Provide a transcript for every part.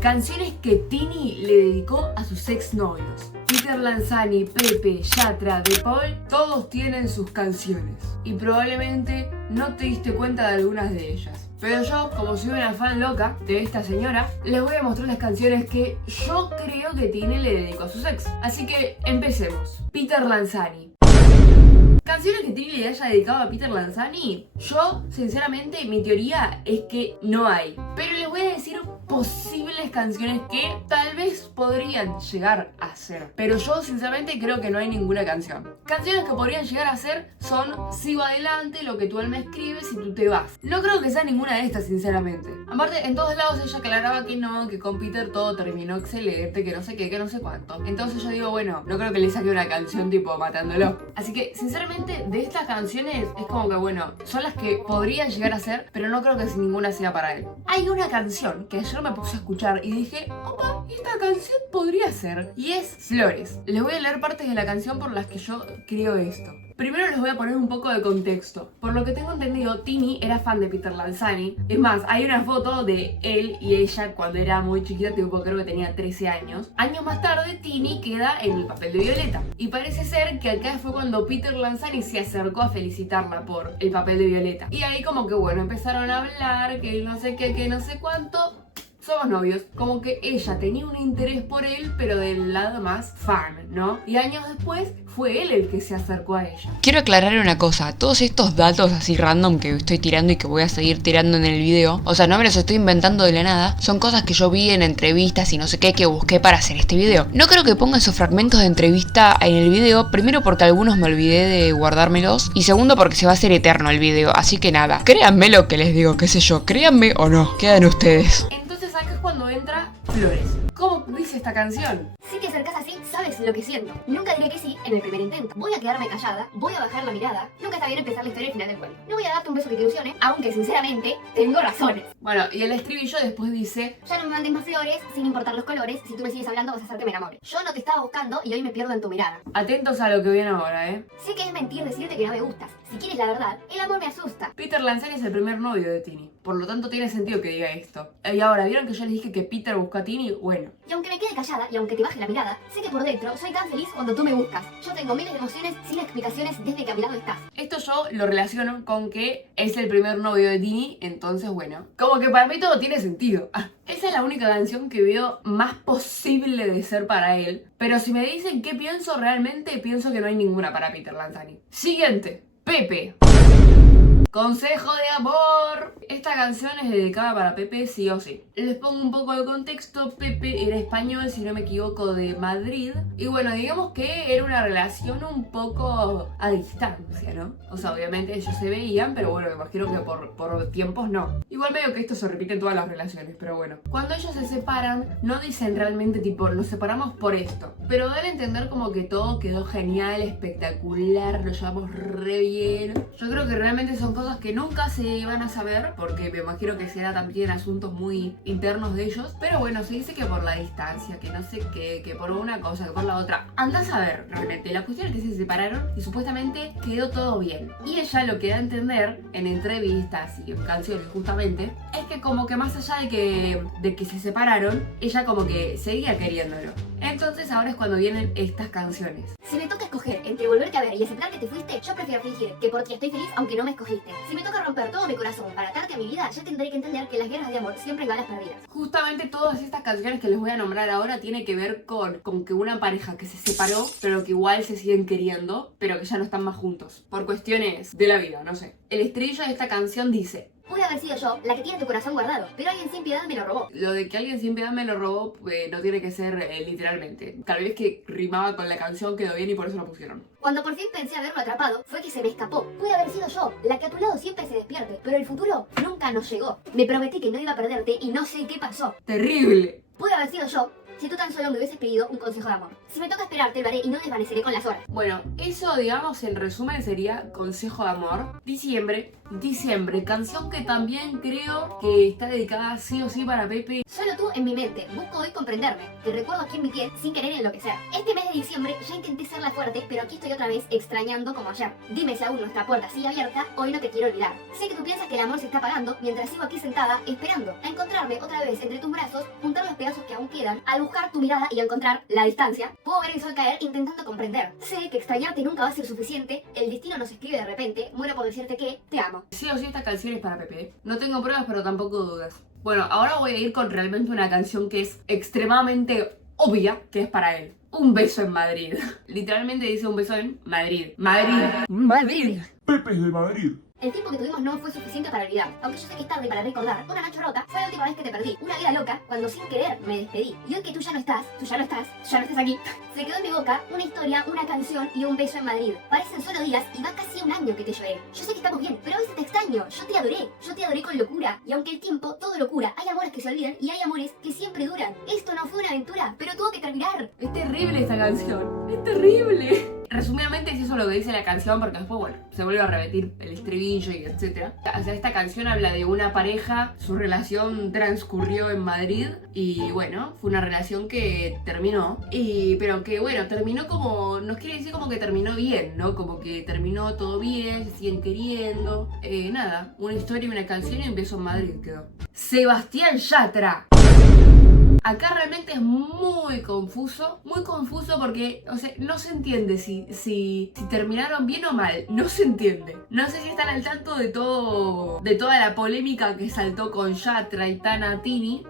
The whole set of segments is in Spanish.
Canciones que Tini le dedicó a sus exnovios. Peter Lanzani, Pepe, Yatra, De Paul, todos tienen sus canciones. Y probablemente no te diste cuenta de algunas de ellas. Pero yo, como soy una fan loca de esta señora, les voy a mostrar las canciones que yo creo que Tini le dedicó a sus ex. Así que empecemos. Peter Lanzani. ¿Canciones que Tini le haya dedicado a Peter Lanzani? Yo, sinceramente, mi teoría es que no hay. Pero les voy a decir posibles canciones que tal vez podrían llegar a ser. Pero yo, sinceramente, creo que no hay ninguna canción. Canciones que podrían llegar a ser son Sigo Adelante, Lo que tu alma escribe, Si tú te vas. No creo que sea ninguna de estas, sinceramente. Aparte, en todos lados ella aclaraba que no, que con Peter todo terminó excelente, que no sé qué, que no sé cuánto. Entonces yo digo, bueno, no creo que le saque una canción tipo matándolo. Así que, sinceramente, de estas canciones es como que, bueno, son las que podrían llegar a ser, pero no creo que ninguna sea para él. Hay una canción que ayer me puse a escuchar y dije, opa, esta canción podría ser. Y es Flores. Les voy a leer partes de la canción por las que yo creo esto. Primero les voy a poner un poco de contexto. Por lo que tengo entendido, Tini era fan de Peter Lanzani. Es más, hay una foto de él y ella cuando era muy chiquita, tipo creo que tenía 13 años. Años más tarde, Tini queda en el papel de Violeta. Y parece ser que acá fue cuando Peter Lanzani se acercó a felicitarla por el papel de Violeta. Y ahí como que bueno, empezaron a hablar, que no sé qué, que no sé cuánto. Somos novios, como que ella tenía un interés por él, pero del lado más fan, ¿no? Y años después fue él el que se acercó a ella. Quiero aclarar una cosa, todos estos datos así random que estoy tirando y que voy a seguir tirando en el video, o sea, no me los estoy inventando de la nada, son cosas que yo vi en entrevistas y no sé qué que busqué para hacer este video. No creo que ponga esos fragmentos de entrevista en el video, primero porque algunos me olvidé de guardármelos, y segundo porque se va a hacer eterno el video, así que nada, créanme lo que les digo, qué sé yo, créanme o no, quedan ustedes. Entonces acá es cuando entra Flores. ¿Cómo dice esta canción? Si te acercas así, sabes lo que siento. Nunca diré que sí en el primer intento. Voy a quedarme callada, voy a bajar la mirada. Nunca está bien empezar la historia al final del cuento. No voy a darte un beso que te ilusione, aunque sinceramente tengo razones. Bueno, y el estribillo después dice: Ya no me mandes más flores, sin importar los colores. Si tú me sigues hablando vas a hacer que me enamore. Yo no te estaba buscando y hoy me pierdo en tu mirada. atentos a lo que viene ahora, Sé que es mentir decirte que no me gustas. Si quieres la verdad, el amor me asusta. Peter Lanzani es el primer novio de Tini, por lo tanto tiene sentido que diga esto. Y ahora, ¿vieron que yo les dije que Peter buscó a Tini? Bueno. Y aunque me quede callada y aunque te baje la mirada, sé que por dentro soy tan feliz cuando tú me buscas. Yo tengo miles de emociones sin explicaciones desde que a mi lado estás. Esto yo lo relaciono con que es el primer novio de Tini, entonces bueno, como que para mí todo tiene sentido. Esa es la única canción que veo más posible de ser para él, pero si me dicen qué pienso realmente, pienso que no hay ninguna para Peter Lanzani. Siguiente, Pepe. Consejo de amor. Esta canción es dedicada para Pepe sí o sí. Les pongo un poco de contexto. Pepe era español, si no me equivoco, de Madrid. Y bueno, digamos que era una relación un poco a distancia, ¿no? O sea, obviamente ellos se veían, pero bueno, me imagino que por tiempos no. Igual medio que esto se repite en todas las relaciones, pero bueno. Cuando ellos se separan, no dicen realmente tipo, nos separamos por esto. Pero dan a entender como que todo quedó genial, espectacular, lo llevamos re bien. Yo creo que realmente son cosas que nunca se iban a saber, porque me imagino que será también asuntos muy internos de ellos, pero bueno, se dice que por la distancia, que no sé qué, que por una cosa, que por la otra. Andás a ver, realmente, la cuestión es que se separaron y supuestamente quedó todo bien. Y ella lo que da a entender en entrevistas y en canciones justamente, es que como que más allá de que se separaron, ella como que seguía queriéndolo. Entonces ahora es cuando vienen estas canciones. Si me toca escoger entre volverte a ver y aceptar que te fuiste, yo prefiero fingir que por ti estoy feliz aunque no me escogiste. Si me toca romper todo mi corazón para atarte a mi vida, ya tendré que entender que las guerras de amor siempre hay balas perdidas. Justamente todas estas canciones que les voy a nombrar ahora tienen que ver con que una pareja que se separó, pero que igual se siguen queriendo, pero que ya no están más juntos. Por cuestiones de la vida, no sé. El estribillo de esta canción dice: pude haber sido yo la que tiene tu corazón guardado, pero alguien sin piedad me lo robó. Lo de que alguien sin piedad me lo robó no tiene que ser literalmente. Tal vez que rimaba con la canción quedó bien y por eso lo pusieron. Cuando por fin pensé haberlo atrapado, fue que se me escapó. Pude haber sido yo, la que a tu lado siempre se despierte, pero el futuro nunca nos llegó. Me prometí que no iba a perderte y no sé qué pasó. ¡Terrible! Pude haber sido yo, si tú tan solo me hubieses pedido un consejo de amor. Si me toca esperarte, lo haré y no desvaneceré con las horas. Bueno, eso digamos en resumen sería consejo de amor. Diciembre, canción que también creo que está dedicada sí o sí para Pepe. Solo tú en mi mente, busco hoy comprenderme. Te recuerdo aquí en mi piel sin querer enloquecer. Este mes de diciembre ya intenté ser la fuerte, pero aquí estoy otra vez extrañando como ayer. Dime si aún nuestra puerta sigue abierta, hoy no te quiero olvidar. Sé que tú piensas que el amor se está apagando mientras sigo aquí sentada esperando a encontrarme otra vez entre tus brazos, juntar los pedazos que aún quedan, al buscar tu mirada y a encontrar la distancia. Puedo ver el sol caer intentando comprender. Sé que extrañarte nunca va a ser suficiente, el destino nos escribe de repente, muero por decirte que te amo. Sí o sí esta canción es para Pepe. No tengo pruebas pero tampoco dudas. Bueno, ahora voy a ir con realmente una canción que es extremadamente obvia que es para él. Un beso en Madrid. Literalmente dice un beso en Madrid. Madrid. Pepe es de Madrid. El tiempo que tuvimos no fue suficiente para olvidar. Aunque yo sé que es tarde para recordar, una noche rota fue la última vez que te perdí. Una vida loca cuando sin querer me despedí. Y hoy que tú ya no estás aquí, se quedó en mi boca una historia, una canción y un beso en Madrid. Parecen solo días y va casi un año que te lloré. Yo sé que estamos bien, pero a veces te extraño. Yo te adoré con locura. Y aunque el tiempo, todo lo cura, hay amores que se olvidan y hay amores que siempre duran. Esto no fue una aventura, pero tuvo que terminar. Es terrible esta canción. Es terrible. Resumidamente es eso lo que dice la canción porque después, bueno, se vuelve a repetir el estribillo y etcétera. O sea, esta canción habla de una pareja, su relación transcurrió en Madrid y bueno, fue una relación que terminó. Pero que bueno, terminó como, nos quiere decir como que terminó bien, ¿no? Como que terminó todo bien, se siguen queriendo. Nada, una historia y una canción y un beso en Madrid quedó. Sebastián Yatra. Acá realmente es muy confuso porque, o sea, no se entiende si terminaron bien o mal, no se entiende. No sé si están al tanto de toda la polémica que saltó con Yatra y Tana Tini.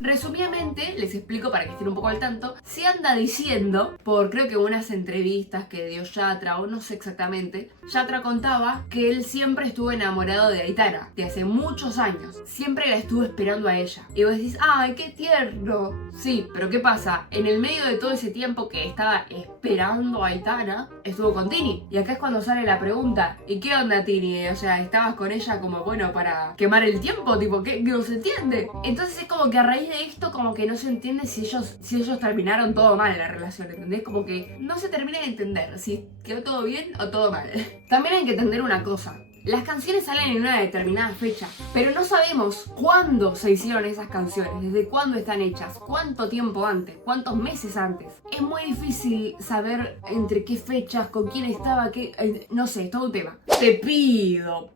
Resumidamente, les explico para que estén un poco al tanto, se anda diciendo, por creo que unas entrevistas que dio Yatra, o no sé exactamente, Yatra contaba que él siempre estuvo enamorado de Aitana, de hace muchos años, siempre la estuvo esperando a ella. Y vos decís, ¡ay, qué tierno! Sí, pero ¿qué pasa? En el medio de todo ese tiempo que estaba esperando a Aitana, estuvo con Tini. Y acá es cuando sale la pregunta, ¿y qué onda Tini? O sea, ¿estabas con ella como, bueno, para quemar el tiempo? Tipo, ¿qué no se entiende? Entonces es como que a raíz de esto como que no se entiende si ellos terminaron todo mal la relación, ¿entendés? Como que no se termina de entender si quedó todo bien o todo mal. También hay que entender una cosa. Las canciones salen en una determinada fecha, pero no sabemos cuándo se hicieron esas canciones, desde cuándo están hechas, cuánto tiempo antes, cuántos meses antes. Es muy difícil saber entre qué fechas, con quién estaba, no sé, es todo un tema. Te pido.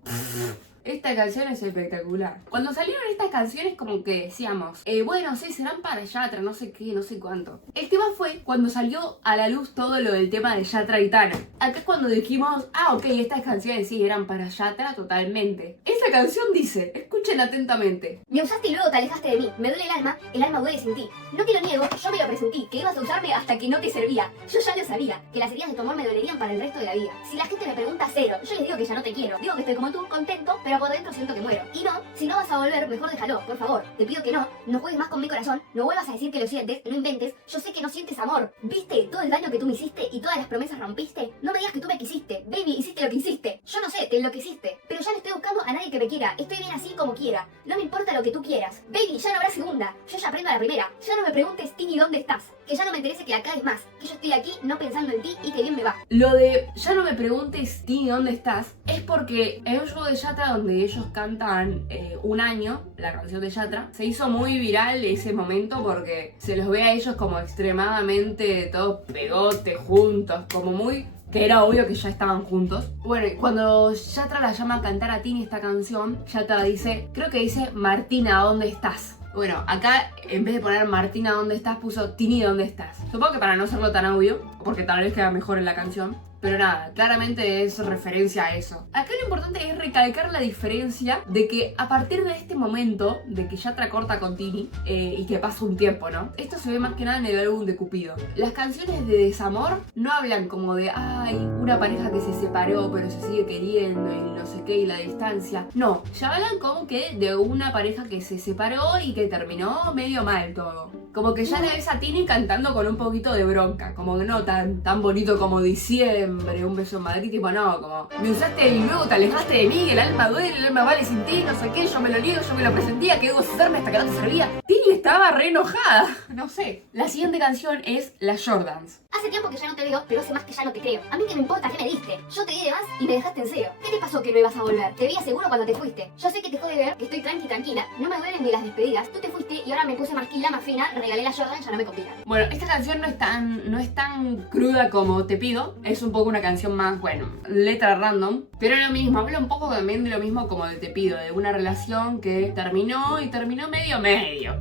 Esta canción es espectacular. Cuando salieron estas canciones como que decíamos, bueno, sí, serán para Yatra, no sé qué, no sé cuánto. El tema fue cuando salió a la luz todo lo del tema de Yatra y Tana. Acá es cuando dijimos, ok, estas canciones sí eran para Yatra totalmente. Esa canción dice, escuchen atentamente. Me usaste y luego te alejaste de mí. Me duele el alma duele sin ti. No te lo niego, yo me lo presentí, que ibas a usarme hasta que no te servía. Yo ya lo sabía, que las heridas de tu amor me dolerían para el resto de la vida. Si la gente me pregunta, cero. Yo les digo que ya no te quiero. Digo que estoy como tú, contento, pero por dentro siento que muero. Y no, si no vas a volver, mejor déjalo, por favor. Te pido que no juegues más con mi corazón, no vuelvas a decir que lo sientes, no inventes. Yo sé que no sientes amor. ¿Viste todo el daño que tú me hiciste y todas las promesas rompiste? No me digas que tú me quisiste. Baby, hiciste lo que hiciste. Yo no sé, te enloqueciste. Pero ya no estoy buscando a nadie que me quiera. Estoy bien así como quiera. No me importa lo que tú quieras. Baby, ya no habrá segunda. Yo ya aprendo a la primera. Ya no me preguntes, Tini, ¿dónde estás? Que ya no me interese que la caes más. Que yo estoy aquí no pensando en ti y que bien me va. Lo de ya no me preguntes, Tini, ¿dónde estás? Es porque en un show de Yatra donde ellos cantan Un Año, la canción de Yatra, se hizo muy viral ese momento porque se los ve a ellos como extremadamente todos pegotes juntos, como muy... que era obvio que ya estaban juntos. Bueno, y cuando Yatra la llama a cantar a Tini esta canción, Yatra dice, creo que dice, Martina, ¿dónde estás? Bueno, acá en vez de poner Martina, ¿dónde estás? Puso Tini, ¿dónde estás? Supongo que para no hacerlo tan obvio, porque tal vez queda mejor en la canción. Pero nada, claramente es referencia a eso. Acá lo importante es recalcar la diferencia de que a partir de este momento, de que Yatra corta con Tini y que pasa un tiempo, ¿no? Esto se ve más que nada en el álbum de Cupido. Las canciones de desamor no hablan como de, ay, una pareja que se separó pero se sigue queriendo y no sé qué y la distancia. No, ya hablan como que de una pareja que se separó y que terminó medio mal todo. Como que ya la ves a Tini cantando con un poquito de bronca, como que no tan bonito como diciembre, un beso en Madrid, tipo no, como me usaste y luego te alejaste de mí, el alma duele, el alma vale sin ti, no sé qué, yo me lo niego, yo me lo presentía, que debo hacerme hasta que no te servía. Tini Tini estaba re enojada. No sé. La siguiente canción es Las Jordans. Hace tiempo que ya no te veo, pero hace más que ya no te creo. A mí que me importa qué me diste. Yo te di de más y me dejaste en cero. ¿Qué te pasó que no ibas a volver? Te veía seguro cuando te fuiste. Yo sé que te jode ver que estoy tranquila. No me duelen ni las despedidas. Tú te fuiste y ahora me puse marquilla más fina, regalé la Jordan, ya no me combinan. Bueno, esta canción no es tan cruda como Te Pido. Es un poco una canción más, bueno, letra random. Pero lo mismo, habla un poco también de lo mismo como de Te Pido. De una relación que terminó y terminó medio.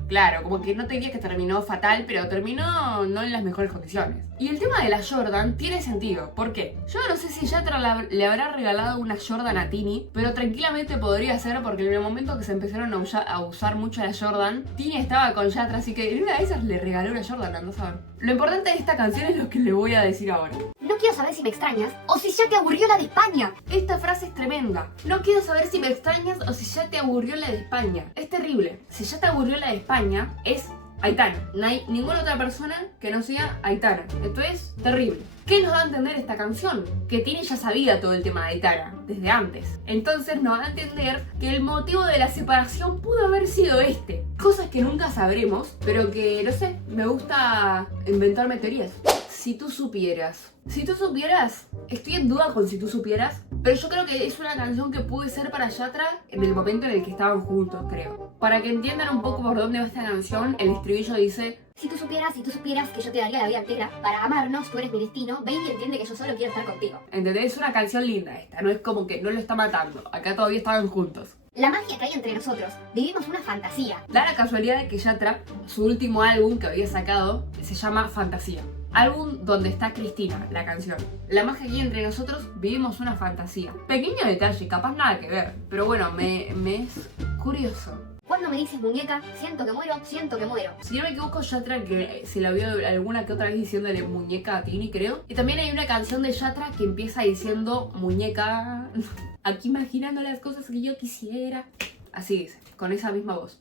Claro, como que no te diría que terminó fatal, pero terminó no en las mejores condiciones. Y el tema de la Jordan tiene sentido. ¿Por qué? Yo no sé si Yatra le habrá regalado una Jordan a Tini, pero tranquilamente podría ser porque en el momento que se empezaron a usar mucho la Jordan, Tini estaba con Yatra, así que en una de esas le regaló una Jordan, ando a saber. Lo importante de esta canción es lo que le voy a decir ahora. No quiero saber si me extrañas o si ya te aburrió la de España. Esta frase es tremenda. No quiero saber si me extrañas o si ya te aburrió la de España. Es terrible. Si ya te aburrió la de España, es Aitana. No hay ninguna otra persona que no sea Aitana. Esto es terrible. ¿Qué nos va a entender esta canción? Que Tini ya sabía todo el tema de Aitana desde antes. Entonces nos va a entender que el motivo de la separación pudo haber sido este. Cosas que nunca sabremos, pero que, no sé, me gusta inventarme teorías. Si tú supieras. Si tú supieras, estoy en duda con Si tú supieras, pero yo creo que es una canción que puede ser para Yatra en el momento en el que estaban juntos, creo. Para que entiendan un poco por dónde va esta canción, el estribillo dice: Si tú supieras que yo te daría la vida entera para amarnos, tú eres mi destino, baby, entiende que yo solo quiero estar contigo. ¿Entendés? Es una canción linda esta, no es como que no lo está matando, acá todavía estaban juntos. La magia que hay entre nosotros, vivimos una fantasía. Da la casualidad de que Yatra, su último álbum que había sacado, se llama Fantasía. Álbum donde está Cristina, la canción. La magia que hay entre nosotros, vivimos una fantasía. Pequeño detalle, capaz nada que ver, pero bueno, me es curioso. Cuando me dices muñeca, siento que muero, siento que muero. Si no me equivoco, Yatra que se la vio alguna que otra vez diciéndole muñeca a Tini, creo. Y también hay una canción de Yatra que empieza diciendo muñeca, aquí imaginando las cosas que yo quisiera. Así dice, con esa misma voz.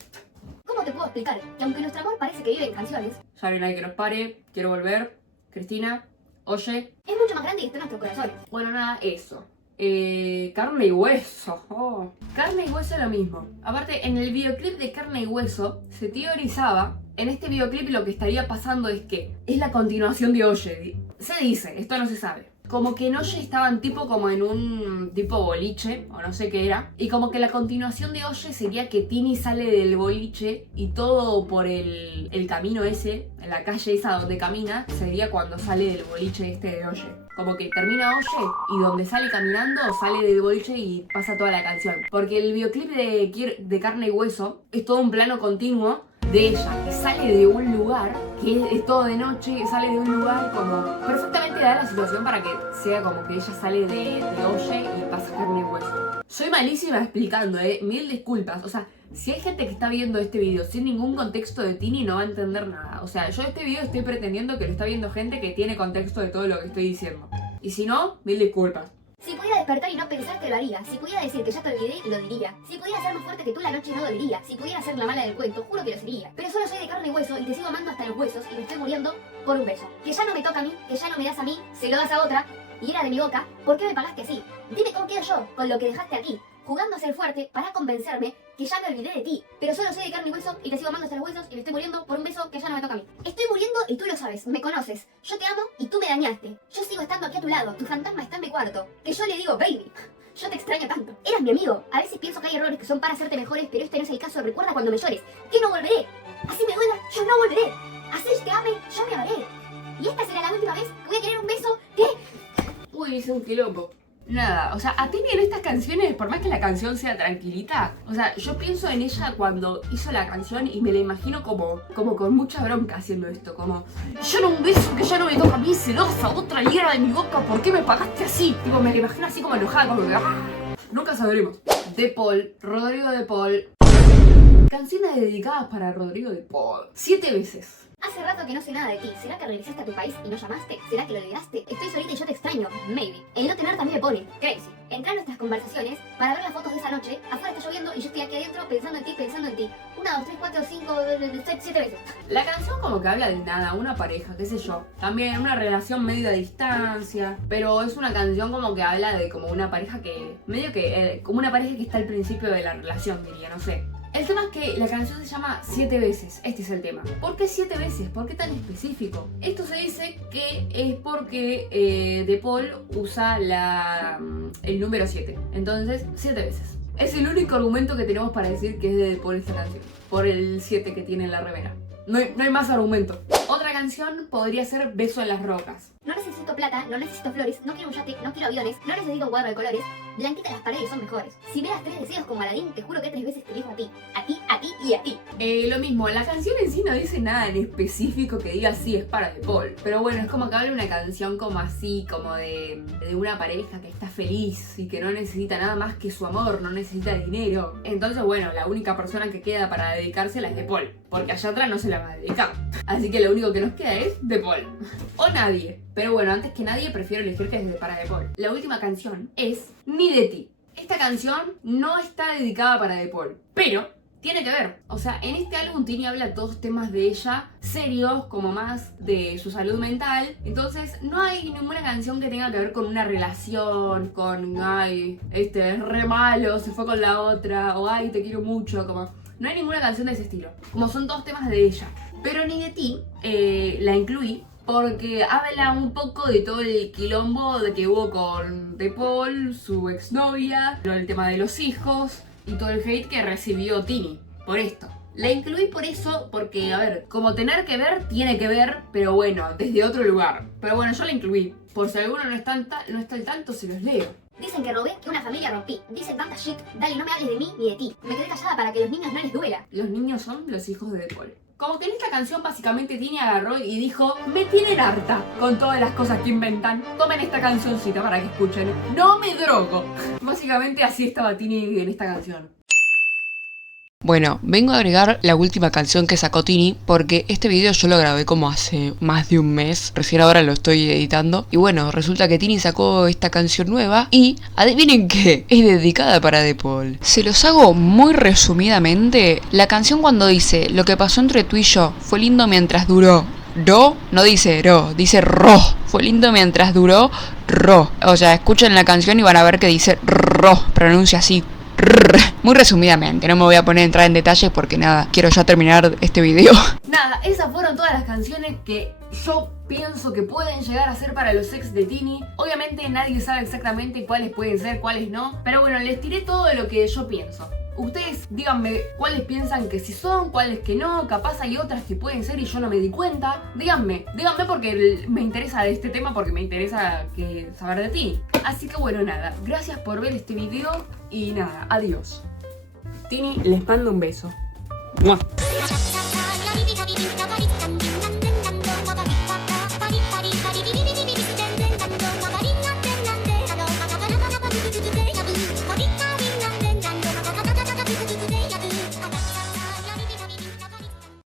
¿Cómo te puedo explicar? Que aunque nuestro amor parece que vive en canciones, Ya no hay nadie que nos pare, quiero volver, Cristina, oye. es mucho más grande y está en nuestros corazones. Bueno, nada, eso. Carne y hueso. Oh. Carne y hueso es lo mismo. Aparte, en el videoclip de Carne y Hueso se teorizaba. En este videoclip lo que estaría pasando es que es la continuación de Oye. Se dice, esto no se sabe. Como que en Oye estaban tipo como en un tipo boliche, o no sé qué era. Y como que la continuación de Oye sería que Tini sale del boliche y todo por el camino ese, en la calle esa donde camina, sería cuando sale del boliche este de Oye. Como que termina Oye y donde sale caminando sale del boliche y pasa toda la canción. Porque el videoclip de Carne y Hueso es todo un plano continuo de ella, que sale de un lugar, que es todo de noche, sale de un lugar como perfectamente da la situación para que sea como que ella sale de Oye y pasa Carne y Hueso. Soy malísima explicando, mil disculpas, o sea, si hay gente que está viendo este video sin ningún contexto de Tini no va a entender nada. O sea, yo este video estoy pretendiendo que lo está viendo gente que tiene contexto de todo lo que estoy diciendo. Y si no, mil disculpas. Si pudiera despertar y no pensar, te lo haría. Si pudiera decir que ya te olvidé, lo diría. Si pudiera ser más fuerte que tú, la noche no dolería. Si pudiera ser la mala del cuento, juro que lo sería. Pero solo soy de carne y hueso y te sigo amando hasta los huesos y me estoy muriendo por un beso. Que ya no me toca a mí, que ya no me das a mí, se lo das a otra y era de mi boca. ¿Por qué me pagaste así? Dime cómo quedo yo con lo que dejaste aquí, jugando a ser fuerte para convencerme que ya me olvidé de ti. Pero solo soy de carne y hueso y te sigo amando hasta los huesos y me estoy muriendo por un beso que ya no me toca a mí. Estoy muriendo y tú lo sabes, me conoces. Yo te amo y tú me dañaste. Yo sigo estando aquí a tu lado, tu fantasma está en mi cuarto. Que yo le digo, baby, yo te extraño tanto. Eras mi amigo. A veces pienso que hay errores que son para hacerte mejores, pero este no es el caso. Recuerda cuando me llores. Que no volveré. Así me duela, yo no volveré. Así te ame, yo me amaré. Y esta será la última vez que voy a querer un beso que... Uy, hice un quilombo. Nada, o sea, a Tini en estas canciones, por más que la canción sea tranquilita, o sea, yo pienso en ella cuando hizo la canción y me la imagino como con mucha bronca haciendo esto, como yo no un beso que ya no me toca a mí, celosa, otra hiera de mi boca, ¿por qué me pagaste así? Tipo, me la imagino así como enojada, como que nunca sabremos. De Paul, Rodrigo de Paul. Canciones dedicadas para Rodrigo de Paul. 7 veces. Hace rato que no sé nada de ti. ¿Será que regresaste a tu país y no llamaste? ¿Será que lo olvidaste? Estoy solita y yo te extraño. Maybe. El no tener también me pone crazy. Entré a nuestras conversaciones para ver las fotos de esa noche. Afuera está lloviendo y yo estoy aquí adentro pensando en ti, pensando en ti. 1, 2, 3, 4, 5, 7 veces. La canción como que habla de nada, una pareja, qué sé yo. También una relación medio a distancia. Pero es una canción como que habla de como una pareja que... Medio que... como una pareja que está al principio de la relación, diría, no sé. El tema es que la canción se llama 7 veces, este es el tema. ¿Por qué 7 veces? ¿Por qué tan específico? Esto se dice que es porque De Paul usa el número 7, entonces 7 veces. Es el único argumento que tenemos para decir que es de De Paul esta canción, por el 7 que tiene en la remera. No hay más argumento. Otra canción podría ser Beso en las rocas. No necesito plata, no necesito flores, no quiero un yate, no quiero aviones, no necesito un cuadro de colores. Blanquita las paredes son mejores. Si me das 3 deseos como Aladín, te juro que 3 veces te elijo a ti. A ti, a ti y a ti. Lo mismo, la canción en sí no dice nada en específico que diga sí es para De Paul. Pero bueno, es como que habla una canción como así, como de una pareja que está feliz y que no necesita nada más que su amor, no necesita dinero. Entonces bueno, la única persona que queda para dedicársela es De Paul, porque allá atrás no se la va a dedicar. Así que lo único que nos queda es De Paul. O nadie. Pero bueno, antes que nadie prefiero elegir que es para De Paul. La última canción es Ni de ti. Esta canción no está dedicada para De Paul, pero tiene que ver. O sea, en este álbum Tini habla todos temas de ella serios, como más de su salud mental. Entonces no hay ninguna canción que tenga que ver con una relación, con ay, es re malo, se fue con la otra, o ay, te quiero mucho, como... No hay ninguna canción de ese estilo. Como son todos temas de ella. Pero Ni de ti la incluí porque habla un poco de todo el quilombo de que hubo con De Paul, su exnovia, el tema de los hijos y todo el hate que recibió Tini por esto. La incluí por eso, porque, a ver, como tener que ver, tiene que ver, pero bueno, desde otro lugar. Pero bueno, yo la incluí. Por si alguno no está al tanto, se los leo. Dicen que robé, que una familia rompí. Dicen tanta shit, dale, no me hables de mí ni de ti. Me quedé callada para que los niños no les duela. Los niños son los hijos de De Paul. Como que en esta canción básicamente Tini agarró y dijo: me tienen harta con todas las cosas que inventan. Tomen esta cancioncita para que escuchen. No me drogo. Básicamente así estaba Tini en esta canción. Bueno, vengo a agregar la última canción que sacó Tini porque este video yo lo grabé como hace más de un mes, recién ahora lo estoy editando. Y bueno, resulta que Tini sacó esta canción nueva y adivinen qué, es dedicada para De Paul. Se los hago muy resumidamente. La canción cuando dice: lo que pasó entre tú y yo fue lindo mientras duró. Ro, no dice ro, dice ro. Fue lindo mientras duró, ro. O sea, escuchen la canción y van a ver que dice ro, pronuncia así. Muy resumidamente, no me voy a poner a entrar en detalles porque nada, quiero ya terminar este video. Nada, esas fueron todas las canciones que yo pienso que pueden llegar a ser para los ex de Tini. Obviamente nadie sabe exactamente cuáles pueden ser, cuáles no. Pero bueno, les tiré todo lo que yo pienso. Ustedes díganme cuáles piensan que sí son, cuáles que no. Capaz hay otras que pueden ser y yo no me di cuenta. Díganme porque me interesa de este tema, porque me interesa saber de ti. Así que bueno, nada, gracias por ver este video y nada, adiós. Tini, les mando un beso. ¡Mua!